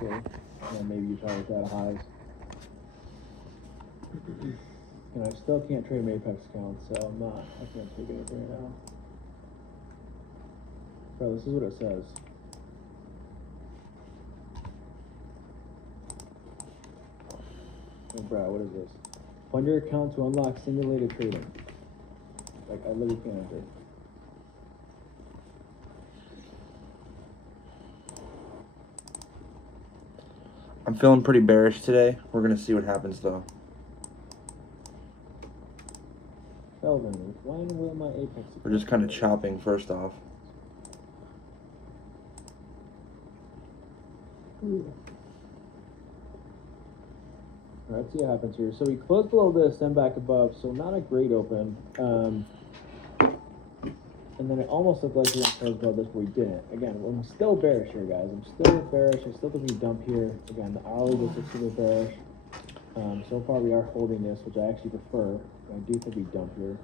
here. And then maybe you target that highs. And I still can't trade my Apex account, so I can't take anything right now. Bro, this is what it says. Oh, bro, what is this? Fund your account to unlock simulated trading. Like, I literally can't enter. I'm feeling pretty bearish today. We're gonna see what happens though. Kelvin, when will my Apex? We're just kind of chopping first off. Alright, let's see what happens here. So we closed below this, then back above, so not a great open. And then it almost looked like we were going to close above this, but we didn't. Again, I'm still bearish here, guys. I'm still bearish. I still think we dump here. Again, the hourly looks super bearish. So far we are holding this, which I actually prefer. I do think we dump here.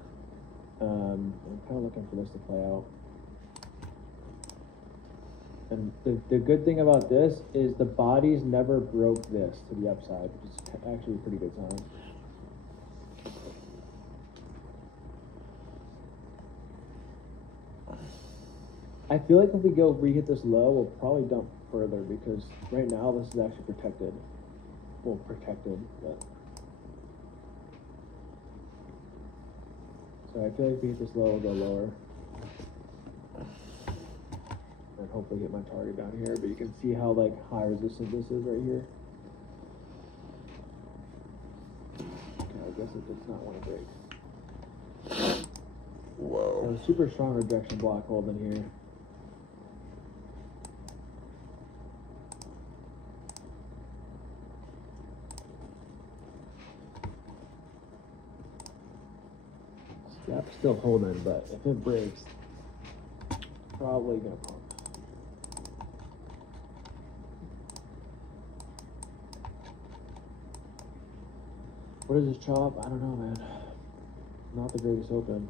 I'm kind of looking for this to play out. And the good thing about this is the bodies never broke this to the upside, which is actually a pretty good sign. I feel like if we go re-hit this low, we'll probably dump further because right now this is actually protected. Well, protected, but. So I feel like if we hit this low, we'll go lower. And hopefully get my target down here, but you can see how like high resistance this is right here. Okay, I guess it does not want to break. Whoa. So super strong rejection block holding here. Gap's still holding, but if it breaks, probably gonna pump. What is this chop? I don't know, man. Not the greatest open.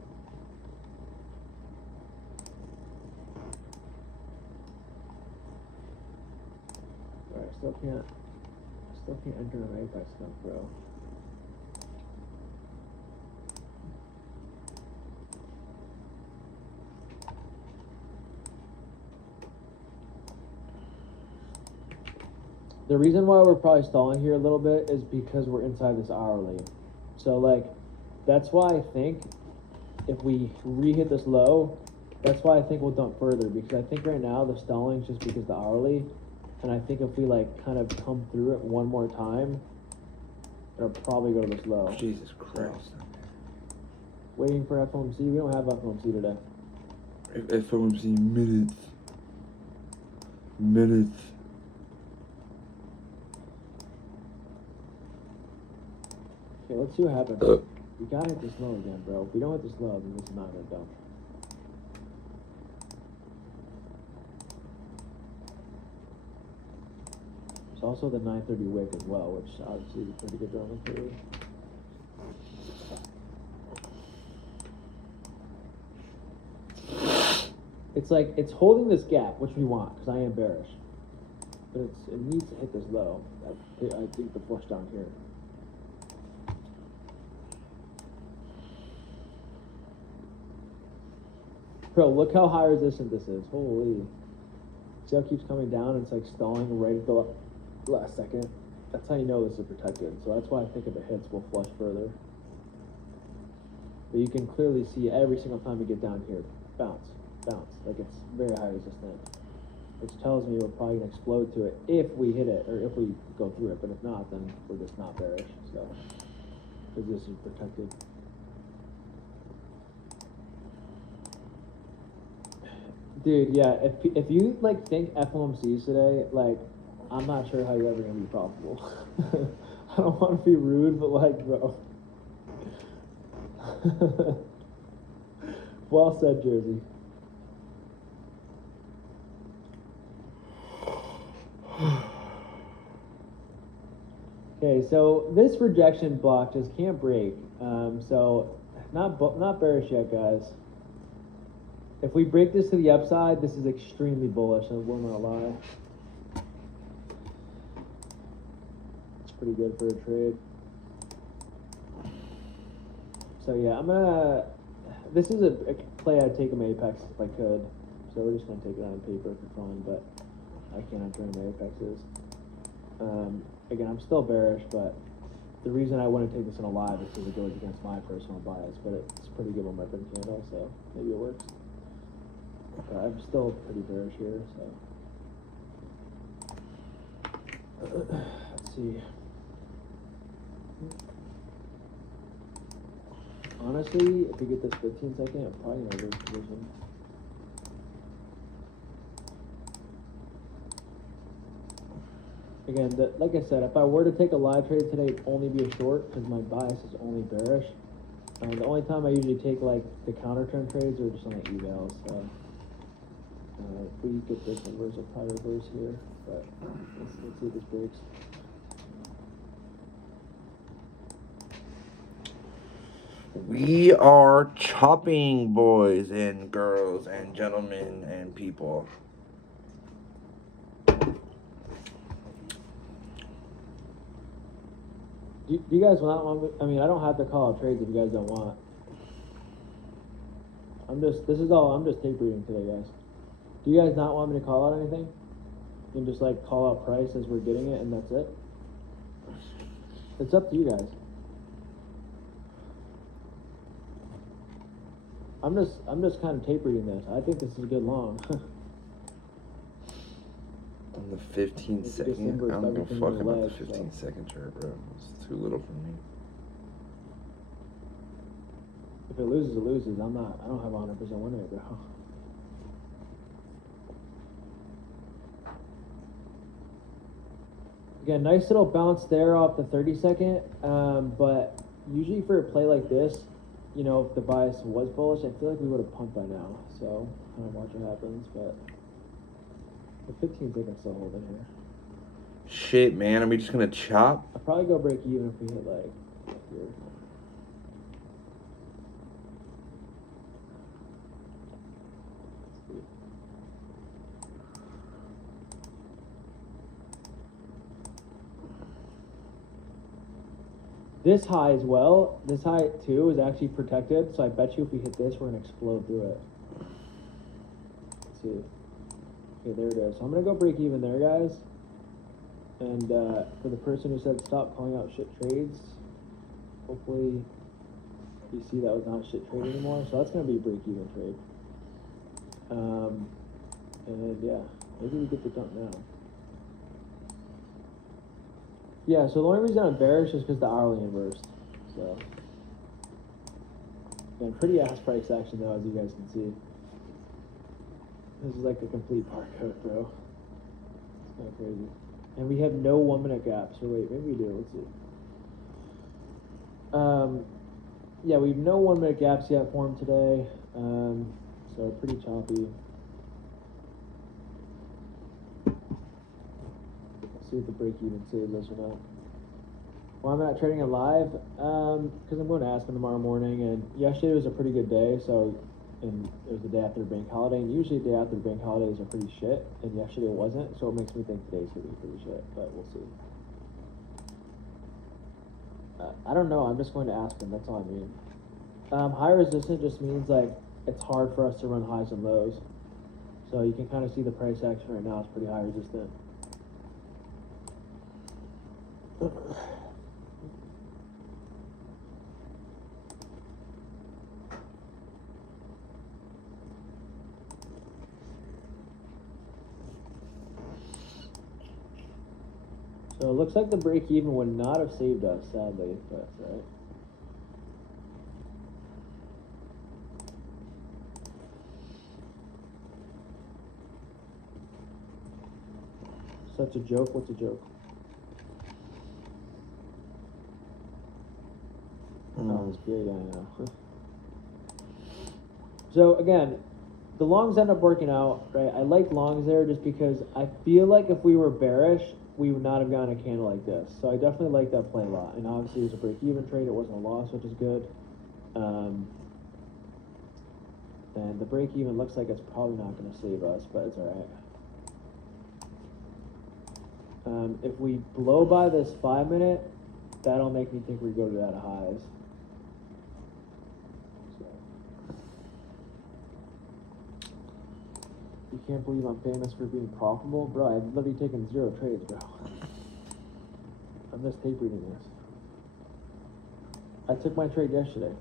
Alright, still can't enter an Apex stuff, bro. The reason why we're probably stalling here a little bit is because we're inside this hourly. So like, that's why I think if we re-hit this low, that's why I think we'll dump further, because I think right now the stalling is just because the hourly, and I think if we like kind of come through it one more time, it'll probably go to this low. Jesus Christ. Waiting for FOMC. We don't have FOMC today. FOMC minutes. Okay, let's see what happens. We gotta hit this low again, bro. If we don't hit this low, then this is not gonna dump. There's also the 930 wick as well, which obviously is a pretty good drone theory. It's like, it's holding this gap, which we want, because I am bearish. But it needs to hit this low. I think the flush down here. Bro, look how high resistant this is. Holy. See how it keeps coming down and it's like stalling right at the last second? That's how you know this is protected. So that's why I think if it hits, we'll flush further. But you can clearly see every single time we get down here, bounce, bounce. Like it's very high resistant. Which tells me we're probably gonna explode to it if we hit it, or if we go through it. But if not, then we're just not bearish. So, because this is protected. Dude, yeah, if you like think FOMCs today, like I'm not sure how you're ever gonna be profitable. I don't want to be rude, but like, bro. Well said, Jersey. Okay, so this rejection block just can't break. So not bearish yet, guys. If we break this to the upside, this is extremely bullish, I will not lie. pretty good for a trade. So yeah, this is a play I'd take him Apex if I could. So we're just gonna take it on paper for fun, but I can't enter him Apexes. Again, I'm still bearish, but the reason I wouldn't take this in a live is because it goes against my personal bias, but it's pretty good on my pen candle, so maybe it works. But I'm still pretty bearish here, so let's see. Honestly, if we get this 15 second, I'm probably gonna lose position. Again, like I said, if I were to take a live trade today, it'd only be a short because my bias is only bearish. The only time I usually take like the counter trend trades are just on the evals. So if we get this reverse, I'll probably reverse here. But let's see if this breaks. We are chopping, boys and girls and gentlemen and people. Do you guys not want me? I mean, I don't have to call out trades if you guys don't want. I'm just tape reading today, guys. Do you guys not want me to call out anything? You can just like call out price as we're getting it and that's it? It's up to you guys. I'm just kind of tape reading this. I think this is a good long. On the 15 It's second, just inverse I don't give a everything fuck in the about the leg, 15 so. second chart, bro. It's too little for me. If it loses, it loses. I don't have 100% win rate, bro. Again, nice little bounce there off the 30 second. But usually for a play like this, you know, if the bias was bullish, I feel like we would have pumped by now. So kind of watch what happens, but the 15 second still holding here. Shit, man. Are we just gonna chop? I'll probably go break even if we hit like here. This high as well, this high too is actually protected, so I bet you if we hit this, we're gonna explode through it. Let's see. Okay, there it is. So I'm gonna go break even there, guys. And for the person who said stop calling out shit trades, hopefully you see that was not a shit trade anymore. So that's gonna be a break even trade. And yeah, maybe we get the dump now. Yeah, so the only reason I'm bearish is because the hourly inversed. So, again, pretty ass price action though, as you guys can see. This is like a complete par code, bro. It's kind of crazy. And we have no 1 minute gaps. Or wait, maybe we do. Let's see. Yeah, we have no 1 minute gaps yet formed today. So pretty choppy. See if the break even saves us or not. Well, I'm not trading it live because I'm going to Aspen tomorrow morning, and yesterday was a pretty good day. So, and it was the day after the bank holiday, and usually the day after the bank holidays are pretty shit, and yesterday wasn't. So it makes me think today's gonna be pretty shit, but we'll see. I don't know. I'm just going to Aspen. That's all I mean. High resistant just means like it's hard for us to run highs and lows. So you can kind of see the price action right now is pretty high resistant. So it looks like the break even would not have saved us, sadly, but that's all right. Such a joke? What's a joke? Oh, it's good, I know. So again, the longs end up working out, right? I like longs there just because I feel like if we were bearish, we would not have gotten a candle like this. So I definitely like that play a lot. And obviously it was a break-even trade. It wasn't a loss, which is good. And the break-even looks like it's probably not going to save us, but it's all If we blow by this 5 minute, that'll make me think we go to that highs. So. You can't believe I'm famous for being profitable, bro. I've literally taken 0 trades, bro. I'm just tape reading this. I took my trade yesterday.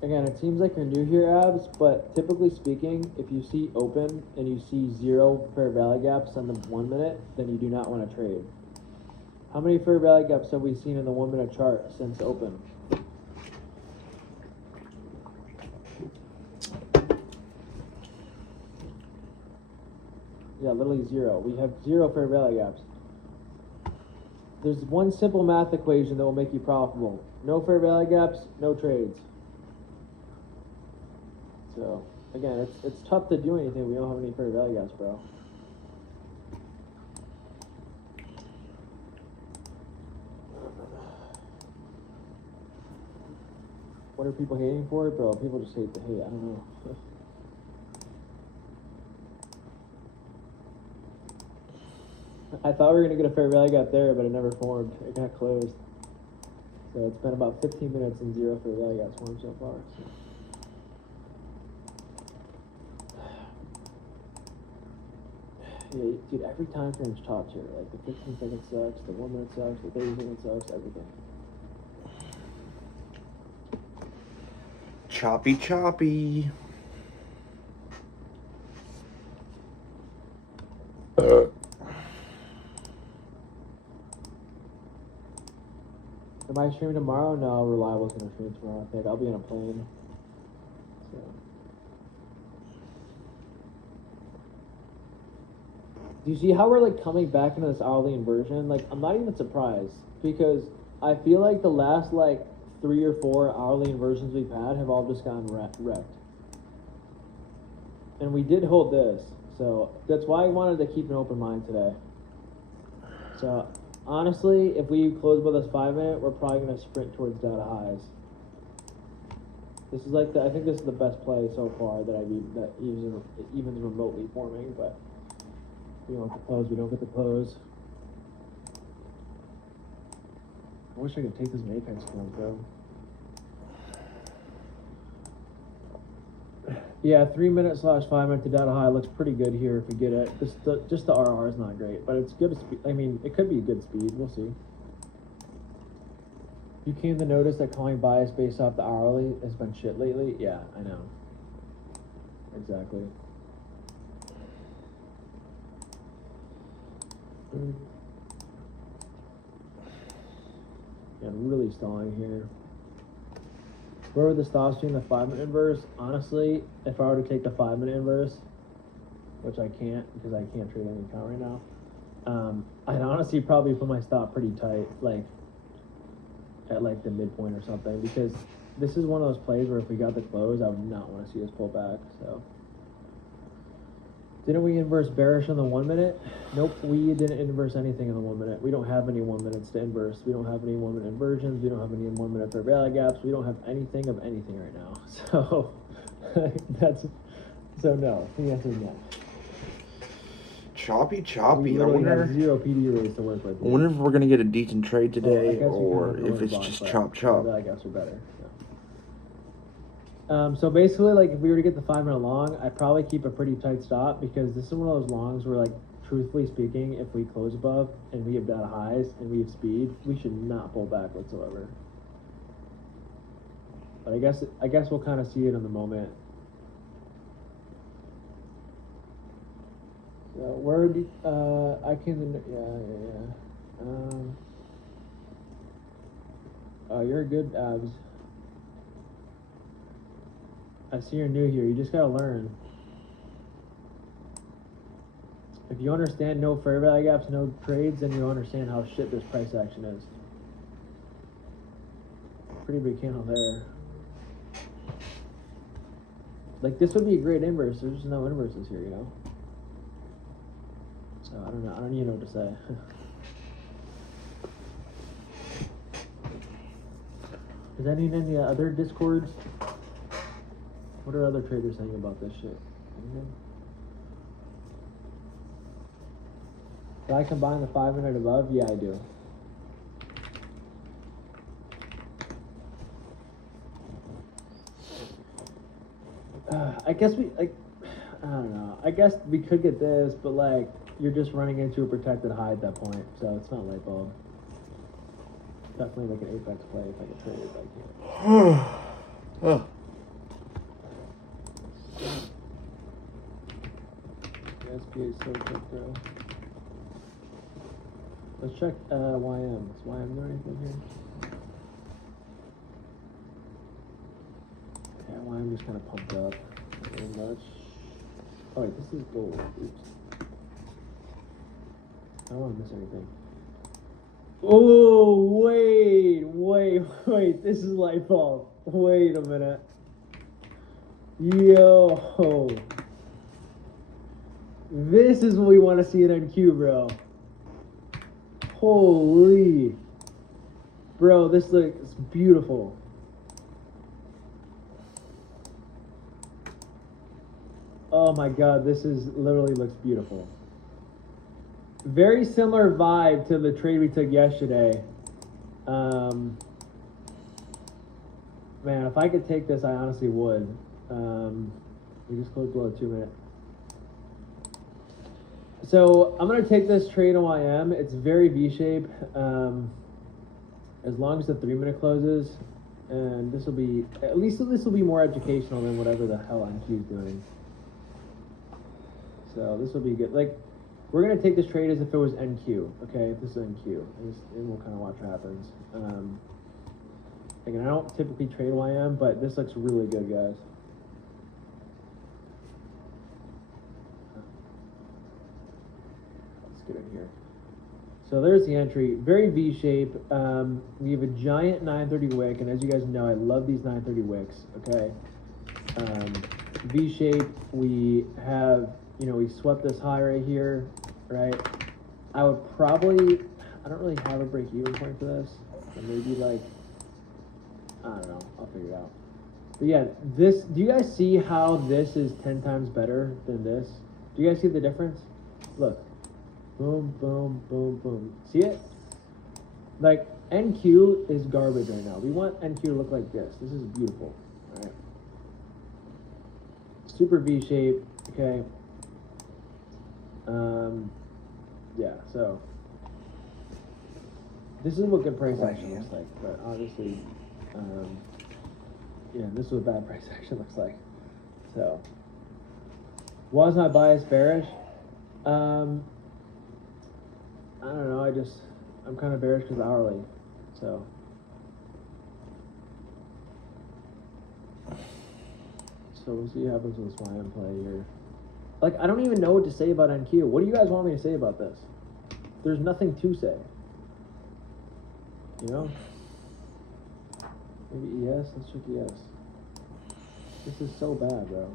Again, it seems like you're new here, Abs, but typically speaking, if you see open and you see 0 fair value gaps on the 1 minute, then you do not want to trade. How many fair value gaps have we seen in the 1 minute chart since open? Yeah, literally 0. We have 0 fair value gaps. There's one simple math equation that will make you profitable. No fair value gaps, no trades. So, again, it's tough to do anything. We don't have any fair value gaps, bro. What are people hating for? Bro, people just hate to hate. I don't know. I thought we were going to get a fair value gap there, but it never formed. It got closed. So it's been about 15 minutes and 0 fair value gaps formed so far. So. Yeah, dude, every time frame's topped here. Like the 15 second sucks, the 1 minute sucks, the 30 second sucks, everything. Choppy, choppy. Am I streaming tomorrow? No, Reliable's gonna stream tomorrow. I think I'll be on a plane. So. Do you see how we're like coming back into this hourly inversion? Like, I'm not even surprised because I feel like the last like 3 or 4 hourly inversions we've had have all just gotten wrecked. And we did hold this, so that's why I wanted to keep an open mind today. So honestly, if we close by this 5 minute, we're probably gonna sprint towards data highs. This is like I think this is the best play so far that even remotely forming, but. We don't get the close, we don't get the close. I wish I could take this in Apex close, bro. Yeah, 3 minute / 5 minute to data high looks pretty good here if we get it. Just the RR is not great, but it's good speed. I mean, it could be a good speed, we'll see. You came to notice that calling bias based off the hourly has been shit lately? Yeah, I know. Exactly. Yeah, I'm really stalling here. Where would the stops between the 5 minute inverse? Honestly, if I were to take the 5 minute inverse, which I can't because I can't trade any account right now, I'd honestly probably put my stop pretty tight, like at like the midpoint or something, because this is one of those plays where if we got the close, I would not want to see us pull back. So. Didn't we inverse bearish on the 1 minute? Nope, we didn't inverse anything in the 1 minute. We don't have any 1 minutes to inverse. We don't have any 1 minute inversions. We don't have any 1 minute fair value gaps. We don't have anything of anything right now. So no. The answer is no. Choppy. We I literally wonder. have 0 PD rates to work with. I wonder if we're gonna get a decent trade today, I guess we or can if it's block, just but chop. Fair value gaps are better. So basically, like, if we were to get the 5 minute long, I'd probably keep a pretty tight stop because this is one of those longs where, like, truthfully speaking, if we close above and we have data highs and we have speed, we should not pull back whatsoever. But I guess we'll kind of see it in the moment. So where do I can oh, you're good, Abs. I see you're new here. You just gotta learn. If you understand no fair value gaps, no trades, then you understand how shit this price action is. Pretty big candle there. Like, this would be a great inverse. There's just no inverses here, you know? So, I don't know. I don't even know what to say. Is that in any other Discords? What are other traders saying about this shit? Do I combine the 5 minute above? Yeah, I do. I guess I don't know. I guess we could get this, but like, you're just running into a protected high at that point, so it's not light bulb. Definitely like an apex play if I could trade it back here. Oh. The SPA is so quick, bro. Let's check YM. Is YM doing anything here? Yeah, YM just kind of pumped up. Not very much. Oh wait, this is gold. Oops. I don't want to miss anything. Oh, wait. This is light bulb. Wait a minute. Yo. This is what we want to see at NQ, bro. Holy. Bro, this looks beautiful. Oh my god, this is literally looks beautiful. Very similar vibe to the trade we took yesterday. Man, if I could take this, I honestly would. We just closed below 2 minutes. So I'm gonna take this trade on YM. It's very V-shape. As long as the 3 minute closes, and this will be at least this will be more educational than whatever the hell NQ is doing. So this will be good. Like, we're gonna take this trade as if it was NQ, okay? If this is NQ, and we'll kind of watch what happens. Again, I don't typically trade YM, but this looks really good, guys. Let's get in here. So there's the entry, very V-shape. We have a giant 930 wick, and as you guys know, I love these 930 wicks, okay? V-shape, we have, you know, we swept this high right here, right? I would probably, I don't really have a break-even point for this. So maybe like, I don't know, I'll figure it out. But yeah, this, do you guys see how this is 10 times better than this? Do you guys see the difference? Look, boom, boom, boom, boom. See it? Like, NQ is garbage right now. We want NQ to look like this. This is beautiful, all right? Super V-shape, okay? Yeah, so this is what good price action looks like, but obviously, yeah, this is what bad price action looks like. So, was my bias bearish? I don't know. I'm kind of bearish because of hourly. So, we'll see what happens with this YM play here. Like, I don't even know what to say about NQ. What do you guys want me to say about this? There's nothing to say. You know? Maybe ES? Let's check ES. This is so bad, bro.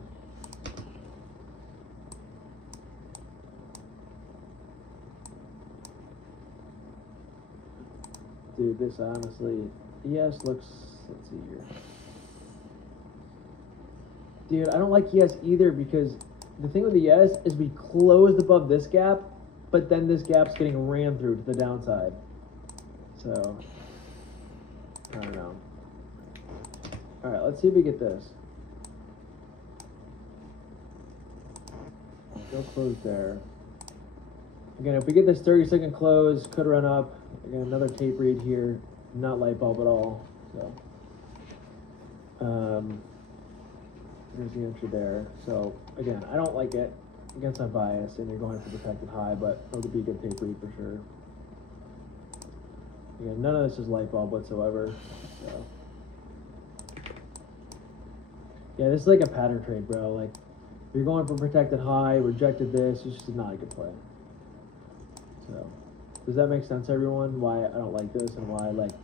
Dude, this honestly... ES looks... Let's see here. Dude, I don't like ES either because... The thing with the ES is we closed above this gap, but then this gap's getting ran through to the downside. So, I don't know. Alright, let's see if we get this. Go close there. Again, if we get this 30-second close, could run up. Again, another tape read here. Not light bulb at all. So, there's the entry there. So, again, I don't like it against my bias, and you're going for protected high, but it'll be a good tape read for sure. Again, none of this is light bulb whatsoever. So, yeah, this is like a pattern trade, bro. Like, you're going for protected high, rejected this, it's just not a good play. So, does that make sense, everyone? Why I don't like this and why, like,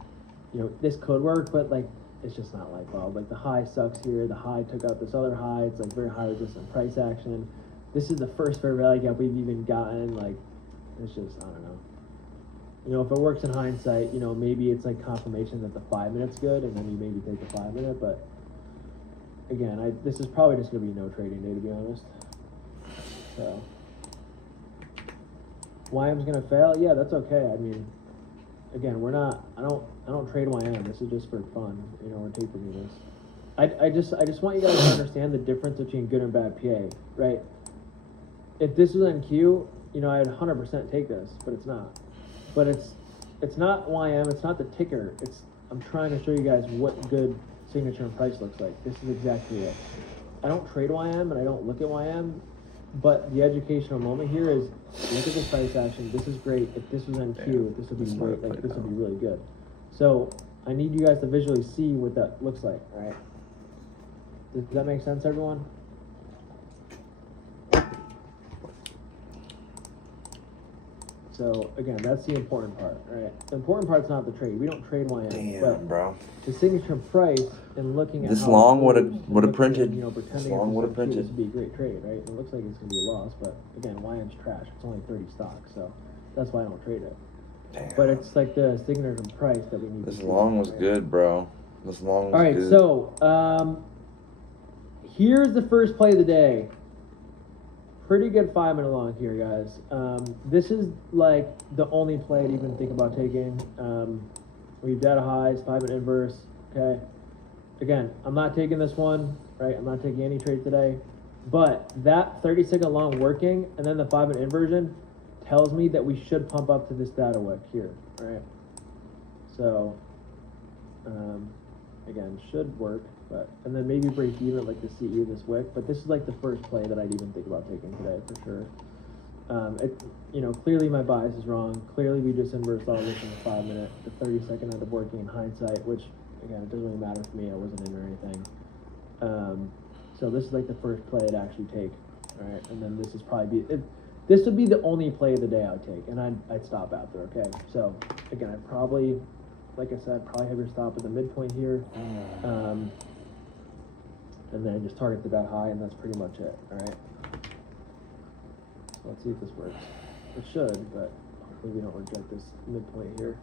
you know, this could work, but, like, it's just not light bulb. Like, the high sucks here. The high took out this other high. It's, like, very high resistant price action. This is the first fair value gap we've even gotten. Like, it's just, I don't know. You know, if it works in hindsight, you know, maybe it's, like, confirmation that the 5 minute's good, and then you maybe take the 5 minute, but, again, this is probably just going to be no trading day, to be honest. So, YM's gonna fail. Yeah, that's okay. I mean, again, we're not. I don't trade YM. This is just for fun. You know, we're tapering this. I just want you guys to understand the difference between good and bad PA, right? If this was NQ, you know, I'd 100% take this, but it's not. But it's not YM. It's not the ticker. I'm trying to show you guys what good signature and price looks like. This is exactly it. I don't trade YM and I don't look at YM, but the educational moment here is look at this price action. This is great. If this was NQ, this would be great. Like this would be really good. So I need you guys to visually see what that looks like. All right. Does that make sense, everyone? So again, that's the important part, right? The important part's not the trade. We don't trade YM. Damn, but bro. the signature price and looking at This how long it would've- moves and would've looking at, printed. You know, pretending This long it's would've NQ, printed. This would be a great trade, right? It looks like it's gonna be a loss, but again, YM's trash. It's only 30 stocks, so that's why I don't trade it. Damn. But it's like the signature price that we need. This to see, long was right? good, bro. This long was All right, good. so here's the first play of the day. Pretty good 5-minute long here, guys. This is like the only play to even think about taking. We have data highs, 5-minute inverse. Okay. Again, I'm not taking this one, right? I'm not taking any trade today. But that 30-second long working and then the 5-minute inversion tells me that we should pump up to this data wick here, right? So, again, should work. And then maybe break even like the CE this wick, but this is like the first play that I'd even think about taking today for sure. You know, clearly my bias is wrong. Clearly we just inversed all this in the 5-minute. The 30-second ended up working in hindsight, which again, it doesn't really matter for me. I wasn't in or anything. So this is like the first play I'd actually take. All right, and then this is probably this would be the only play of the day I would take, and I'd stop after. Okay, so again, I'd probably, like I said, probably have your stop at the midpoint here. And then just target the bet high, and that's pretty much it, all right? So let's see if this works. It should, but hopefully we don't reject this midpoint here.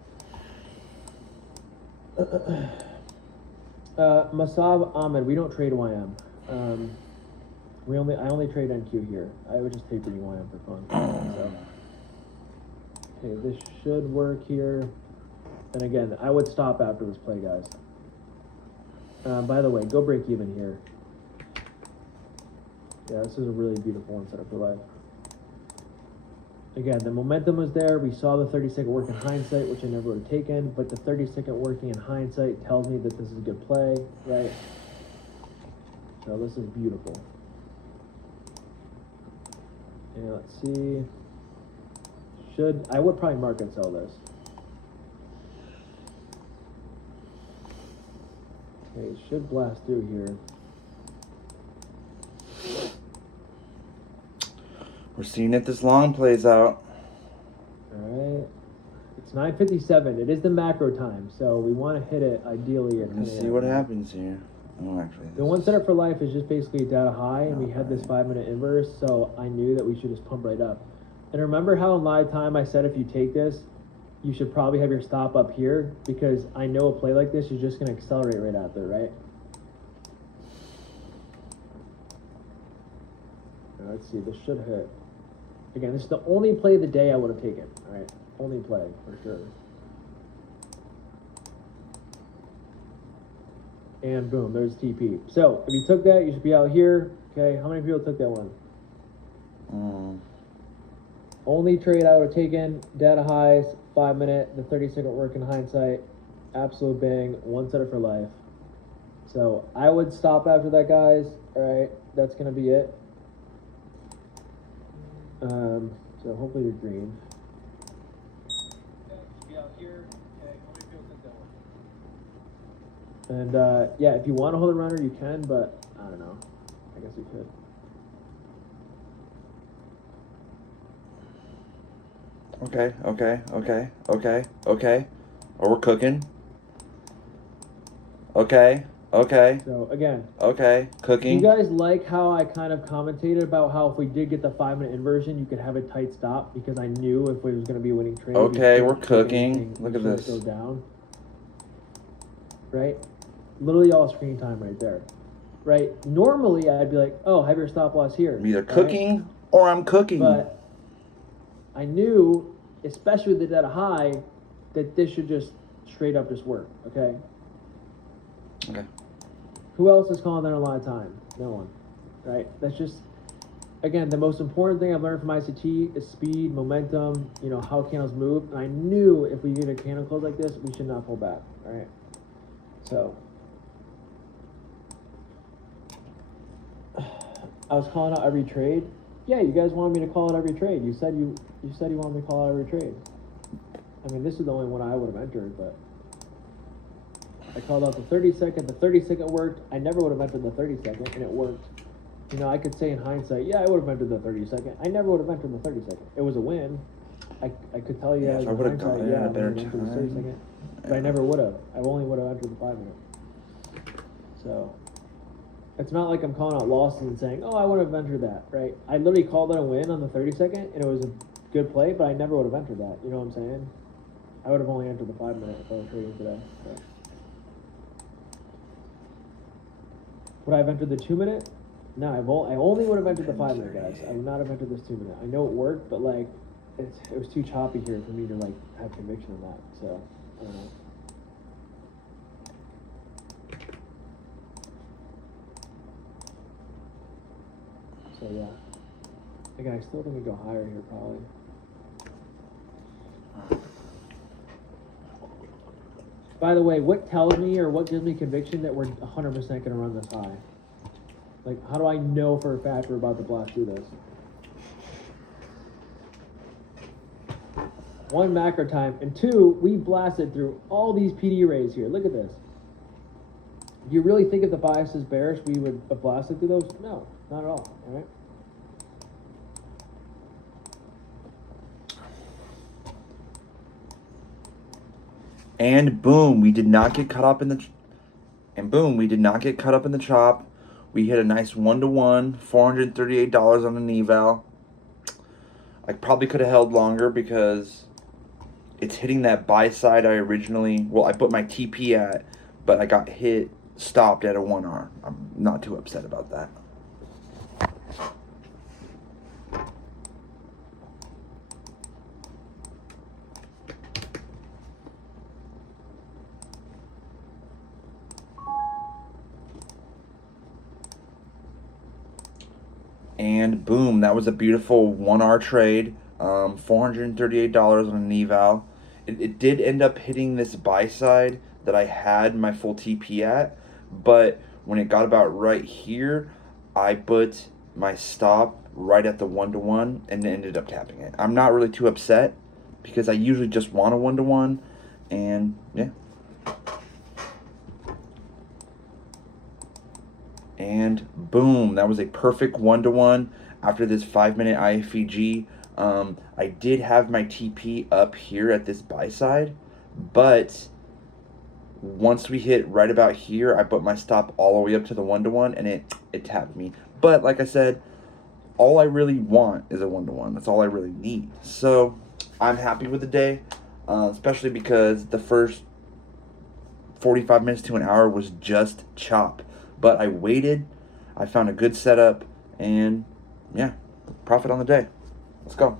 Masab Ahmed, we don't trade YM. I only trade NQ here. I would just taper YM for fun. So, okay, this should work here. And again, I would stop after this play, guys. By the way, go break even here. Yeah, this is a really beautiful one set up for life. Again, the momentum was there. We saw the 30-second work in hindsight, which I never would have taken, but the 30-second working in hindsight tells me that this is a good play, right? So this is beautiful. And let's see. I would probably market sell this. Okay, it should blast through here. We're seeing if this long plays out. Alright. It's 9:57. It is the macro time, so we want to hit it ideally at 10 Let's see a.m. what happens here. Oh, actually. The one setup for life is just basically data high, and we had this 5-minute inverse, so I knew that we should just pump right up. And remember how in live time I said if you take this, you should probably have your stop up here, because I know a play like this is just going to accelerate right out there, right? Now, let's see, this should hit. Again, this is the only play of the day I would have taken, all right? Only play, for sure. And boom, there's TP. So, if you took that, you should be out here. Okay, how many people took that one? Only trade I would have taken, data highs, 5-minute, the 30-second work in hindsight, absolute bang, one setup for life. So, I would stop after that, guys. All right, that's going to be it. So hopefully you're green. And yeah, if you want to hold a runner, you can, but I don't know. I guess you could. Okay. Oh, we're cooking. Okay. So again, Cooking. do you guys like how I kind of commentated about how if we did get the 5-minute inversion, you could have a tight stop, because I knew if it was going to be a winning trade. Okay, we we're couldn't take cooking. anything, Look we at shouldn't this. Go down. Right? Literally all screen time right there. Right? Normally I'd be like, oh, have your stop loss here. I'm either right? cooking or I'm cooking. But I knew, especially with the data high, that this should just straight up just work, okay? Okay. Who else is calling that a lot of time? No one, right? That's just, again, the most important thing I've learned from ICT is speed, momentum, you know, how candles move. And I knew if we get a candle close like this, we should not pull back, right? So, I was calling out every trade. Yeah, you guys wanted me to call out every trade. You said you wanted me to call out every trade. I mean, this is the only one I would have entered, but I called out the 30-second. The 30-second worked. I never would have entered the 30-second, and it worked. You know, I could say in hindsight, yeah, I would have entered the 30-second. I never would have entered the 30-second. It was a win. I could tell you Yeah, guys if I in would have hindsight, gone yeah, in I a would better have entered the time. 30-second. But I never would have. I only would have entered the 5-minute. So, it's not like I'm calling out losses and saying, oh, I would have entered that, right? I literally called it a win on the 30-second, and it was a good play, but I never would have entered that. You know what I'm saying? I would have only entered the 5-minute if I was trading today. So. Would I have entered the 2-minute? No, I only would have entered the 5-minute, guys. I would not have entered this 2-minute. I know it worked, but like, it was too choppy here for me to like have conviction in that. So, I don't know. So yeah. Again, I still think we go higher here probably. By the way, what tells me or what gives me conviction that we're 100% going to run this high? Like, how do I know for a fact we're about to blast through this? One, macro time, and two, we blasted through all these PD rays here. Look at this. Do you really think if the bias is bearish, we would have blasted through those? No, not at all, all right? And boom, we did not get caught up in the chop. We hit a nice 1-to-1, $438 on an eval. I probably could have held longer because it's hitting that buy side I put my TP at, but I got stopped at a 1R. I'm not too upset about that. And boom, that was a beautiful 1R trade. $438 on an eval. It did end up hitting this buy side that I had my full TP at, but when it got about right here, I put my stop right at the 1-to-1 and ended up tapping it. I'm not really too upset because I usually just want a 1-to-1, and yeah. And boom, that was a perfect 1-to-1 after this 5-minute IFEG. I did have my TP up here at this buy side, but once we hit right about here, I put my stop all the way up to the 1-to-1 and it tapped me. But like I said, all I really want is a 1-to-1. That's all I really need. So I'm happy with the day, especially because the first 45 minutes to an hour was just chop. But I waited, I found a good setup, and yeah, profit on the day. Let's go.